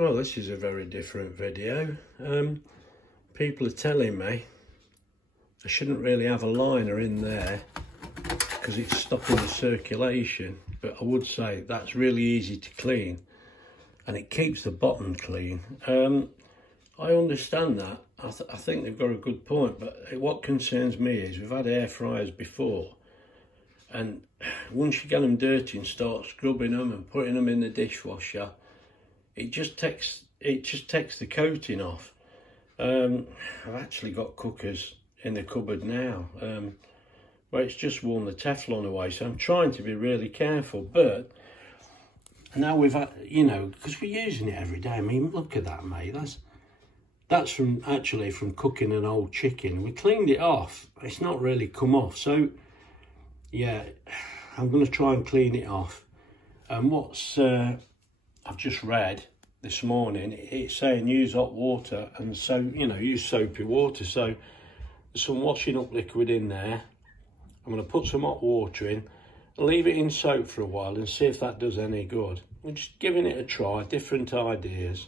Well, this is a very different video. People are telling me I shouldn't really have a liner in there because it's stopping the circulation, but I would say that's really easy to clean and it keeps the bottom clean. I understand that. I think they've got a good point, but what concerns me is we've had air fryers before, and once you get them dirty and start scrubbing them and putting them in the dishwasher, it just takes the coating off. I've actually got cookers in the cupboard now where it's just worn the Teflon away, so I'm trying to be really careful. But now we've had, you know, because we're using it every day. I mean, look at that, mate. That's from cooking an old chicken. We cleaned it off. It's not really come off. So yeah, I'm going to try and clean it off. And what's I've just read this morning, it's saying use hot water, and so, you know, use soapy water. So there's some washing up liquid in there. I'm going to put some hot water in and leave it in soak for a while and see if that does any good. We're just giving it a try, different ideas.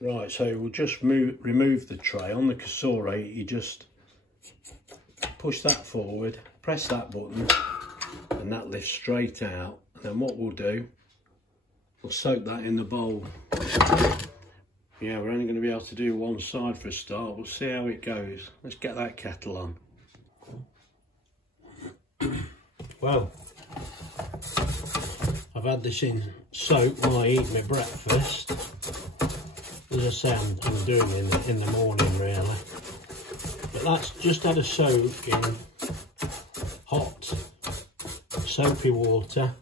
Right, so we'll just remove the tray. On the casori, you just push that forward, press that button, and that lifts straight out. And then what we'll do, we'll soak that in the bowl. Yeah, we're only going to be able to do one side for a start. We'll see how it goes. Let's get that kettle on. Well, I've had this in soak while I eat my breakfast. As I say, I'm doing it in the morning, really. But that's just had a soak in hot, soapy water.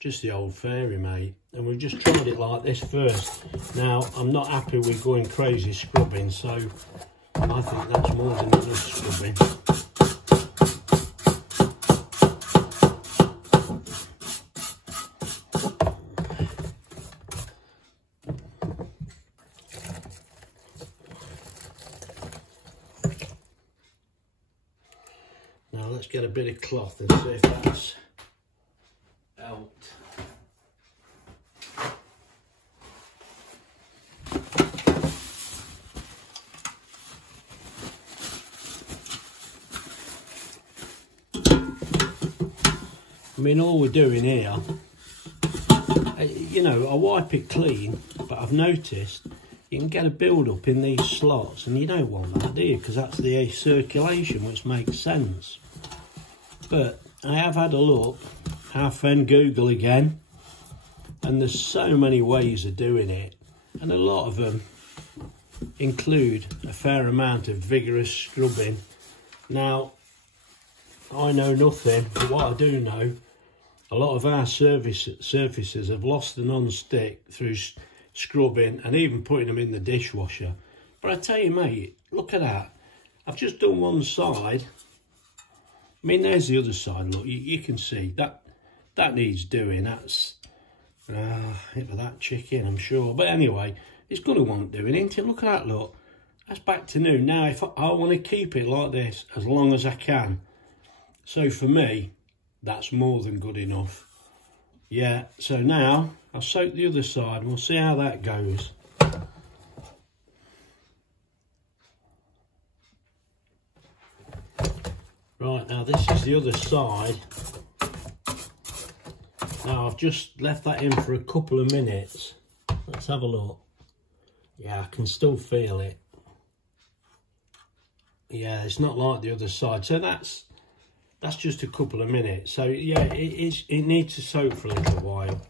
Just the old fairy, mate. And we've just tried it like this first. Now, I'm not happy with going crazy scrubbing, so I think that's more than enough scrubbing. Now let's get a bit of cloth and see if that's helped. I mean, all we're doing here, you know, I wipe it clean, but I've noticed you can get a build up in these slots, and you don't want that, do you? Because that's the circulation, which makes sense. But I have had a look, our friend Google again, and there's so many ways of doing it, and a lot of them include a fair amount of vigorous scrubbing. Now, I know nothing, but what I do know, a lot of our surfaces have lost the non-stick through scrubbing and even putting them in the dishwasher. But I tell you, mate, look at that. I've just done one side. I mean, there's the other side. Look, you can see that needs doing. That's it for that chicken, I'm sure. But anyway, it's going to want doing, isn't it? Look at that, look. That's back to new. Now, if I want to keep it like this as long as I can. So for me, that's more than good enough. Yeah, so now I'll soak the other side and we'll see how that goes. Right, now this is the other side. Now I've just left that in for a couple of minutes. Let's have a look. Yeah, I can still feel it. Yeah, it's not like the other side. So that's just a couple of minutes. So yeah, it needs to soak for a little while.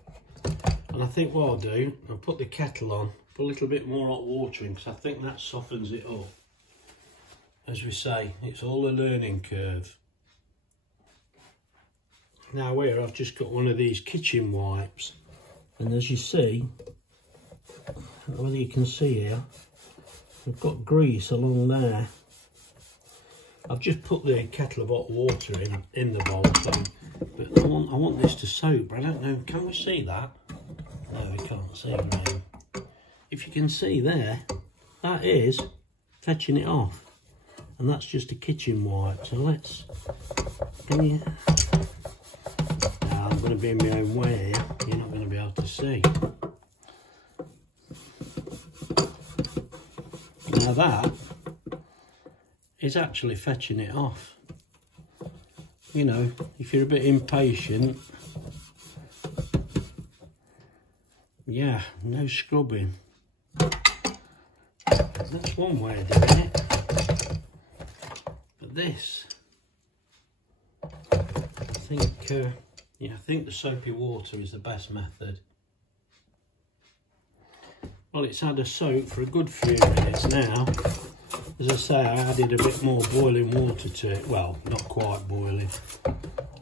And I think what I'll do, I'll put the kettle on, put a little bit more hot water in, because I think that softens it up. As we say, it's all a learning curve. Now here, I've just got one of these kitchen wipes. And as you see, whether you can see here, we've got grease along there. I've just put the kettle of hot water in the bowl, so, but I want this to soak, but I don't know, can we see that? No, we can't see it now. If you can see there, that is fetching it off, and that's just a kitchen wipe. So let's, can you? Now I'm going to be in my own way here. You're not going to be able hard to see. Now that is actually fetching it off. You know, if you're a bit impatient, yeah, no scrubbing. That's one way of doing it. But this, I think, yeah, I think the soapy water is the best method. Well, it's had a soak for a good few minutes now. As I say, I added a bit more boiling water to it. Well, not quite boiling.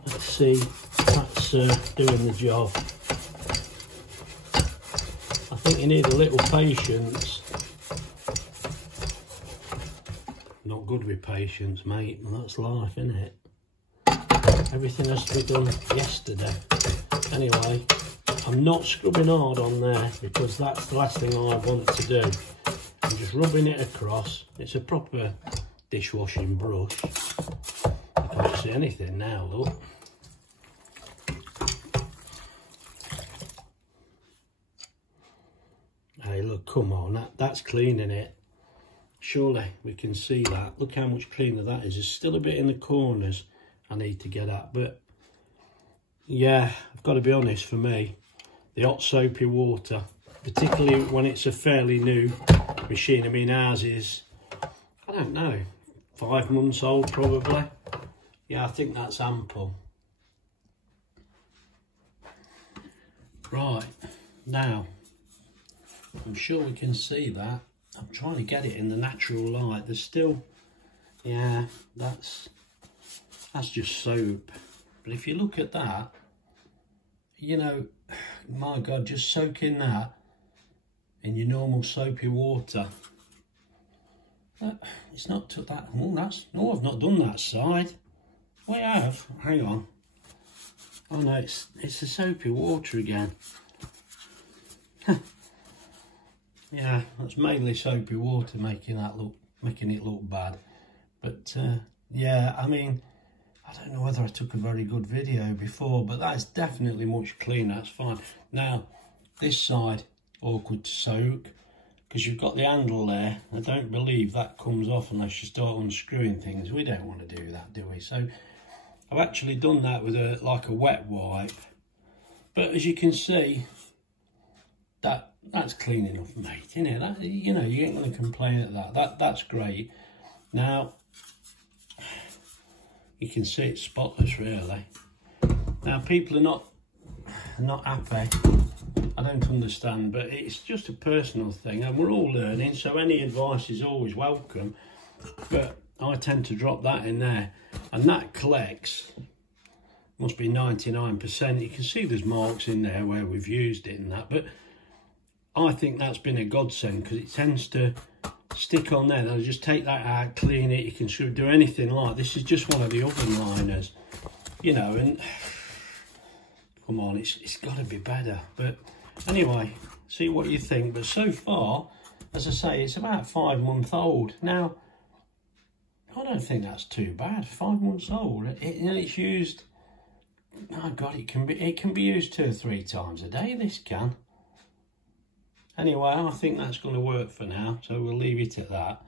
Let's see if that's doing the job. I think you need a little patience. Not good with patience, mate, but that's life, isn't it? Everything has to be done yesterday. Anyway, I'm not scrubbing hard on there because that's the last thing I want to do. I'm just rubbing it across. It's a proper dishwashing brush. I can't see anything now, look. Hey, look, come on, that's cleaning it. Surely we can see that. Look how much cleaner that is. There's still a bit in the corners I need to get at, but yeah, I've got to be honest, for me, the hot soapy water, particularly when it's a fairly new machine. I mean, ours is, I don't know, 5 months old probably. Yeah, I think that's ample. Right, now, I'm sure we can see that. I'm trying to get it in the natural light. There's still, yeah, that's just soap. But if you look at that, you know, my God, just soaking that in your normal soapy water. It's not to that. Oh, no, I've not done that side. Oh, I have. Hang on. Oh no, it's the soapy water again. Yeah, that's mainly soapy water making it look bad. But yeah, I mean, I don't know whether I took a very good video before, but that's definitely much cleaner. That's fine. Now, this side, awkward to soak, because you've got the handle there. I don't believe that comes off unless you start unscrewing things. We don't want to do that, do we? So I've actually done that with like a wet wipe. But as you can see, that's clean enough, mate, isn't it? That, you know, you ain't going to complain at that. That's great. Now, you can see it's spotless, really. Now, people are not happy. I don't understand, but it's just a personal thing, and we're all learning, so any advice is always welcome. But I tend to drop that in there, and that collects, must be 99%. You can see there's marks in there where we've used it and that, but I think that's been a godsend because it tends to stick on there. Now just take that out, clean it. You can sort of do anything like this. Is just one of the oven liners, you know. And come on, it's got to be better. But anyway, see what you think. But so far, as I say, it's about 5 months old now. I don't think that's too bad. 5 months old. It's used. Oh God, it can be used 2 or 3 times a day. This can. Anyway, I think that's going to work for now, so we'll leave it at that.